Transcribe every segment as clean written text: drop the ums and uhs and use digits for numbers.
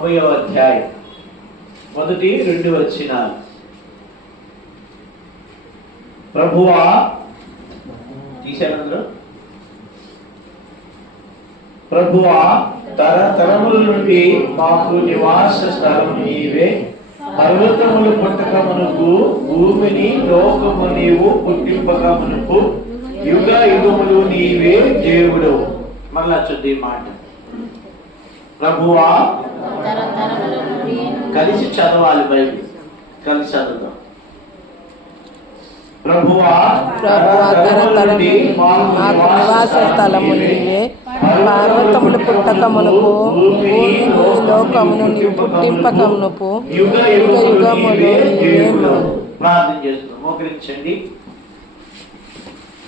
90వ అధ్యాయం మొదటి 2 వచనాలు. ప్రభువా, తీశానందరూ, ప్రభువా, తరతరముల నుండి మాకు నివాస స్థలం నీవే, పర్వతములు పుట్టకమునకు భూమిని లోకము నీవు పుట్టింపకమునకు యుగ యుగములు నీవే దేవుడు. మళ్ళా చదివి మాట. ప్రభువా, కలిసి చదవాలి, బైబిల్ కలిసి చదువుదాం. ప్రభువా, తరతరముల మాకు నివాస స్థలము నీవే, పర్వతములు పుట్టకమునకు భూమిని లోకమును నీవు పుట్టింపకమునకు యుగ యుగములు నీవే. ప్రార్థన చేస్తున్నాం. మోకరించండి.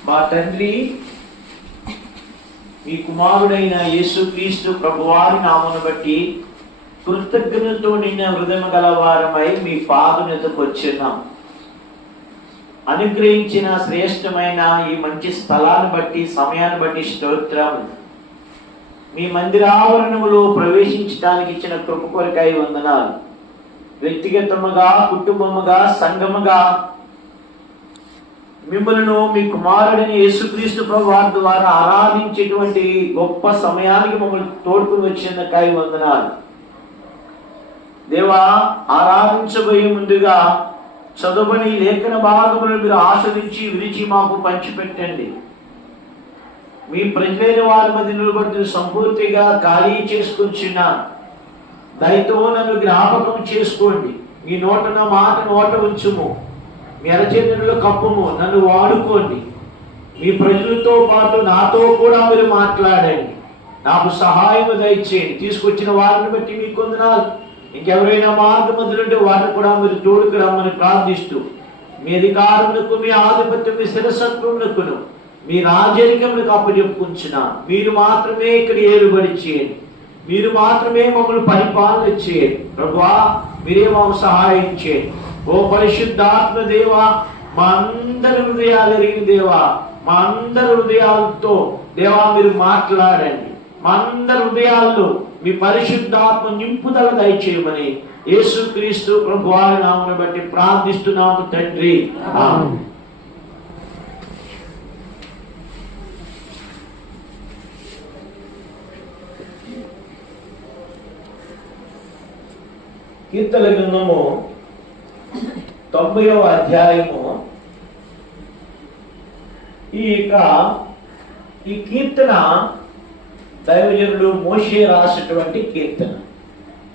మా తండ్రి, మీ కుమారుడైన యేసుక్రీస్తు ప్రభువారి నామమును బట్టి కృతజ్ఞతతో నిన్న హృదయం గలవారమై మీ పాదమునకు వచ్చున్నాం. అనుగ్రహించిన శ్రేష్టమైన ఈ మంచి స్థలాన్ని బట్టి, సమయాన్ని బట్టి స్తోత్రం. మీ మందిరావరణములో ప్రవేశించడానికి ఇచ్చిన కృప కొరకై వందనాలు. వ్యక్తిగతముగా, కుటుంబముగా, సంఘముగా మిమ్మల్ని మీ కుమారుడిని యేసుక్రీస్తు ప్రభువారి ద్వారా ఆరాధించేటువంటి గొప్ప సమయానికి మమ్మల్ని తోడుకుని వచ్చినందుకై వందనాలు. దేవా, ఆరాధించబోయే ముందుగా చదువుని లేఖన భాగములను మీరు ఆస్వాదించి విరిచి మాకు పంచిపెట్టండి. మీ ప్రజలైన వారి మధ్య నిలబడుతూ సంపూర్తిగా ఖాళీ చేసుకొచ్చిన దయతో నన్ను జ్ఞాపకం చేసుకోండి. మీ నోట నా మాట నోట ఉంచుము, మీ అరచేతుల్లో కప్పుము, నన్ను వాడుకోండి. మీ ప్రజలతో పాటు నాతో కూడా మీరు మాట్లాడండి. నాకు సహాయం దయచేయండి. తీసుకొచ్చిన వారిని బట్టి మీకు వందనాలు. ఇంకెవరైనా మార్గం మధ్యలుంటే వారిని కూడా మీరు తోడుకు రమ్మని ప్రార్థిస్తూ, మీ అధికారములకు, మీ ఆధిపత్యం, మీ శిరసత్వములకును, మీ రాజరికములకు అప్పచెప్పుకుంటున్నా. మీరు మాత్రమే ఇక్కడ ఏలుబడి చేయండి. మీరు మాత్రమే మమ్మల్ని పరిపాలన చేయండి. ప్రభువా, మీరే మాకు సహాయం చేయండి. ఓ పరిశుద్ధాత్మ దేవా, మా అందరి హృదయాలు ఎరిగిన దేవా, మా అందరి హృదయాలతో దేవా మీరు మాట్లాడండి. మా అందరి హృదయాల్లో మీ పరిశుద్ధాత్మ నింపుదల దయచేయమని యేసుక్రీస్తు ప్రభువారి నామమును బట్టి ప్రార్థిస్తున్నాము తండ్రి, ఆమేన్. కీర్తన గ్రంథము 90వ అధ్యాయము. ఈ కీర్తన దైవజనుడు మోషే రాసినటువంటి కీర్తన.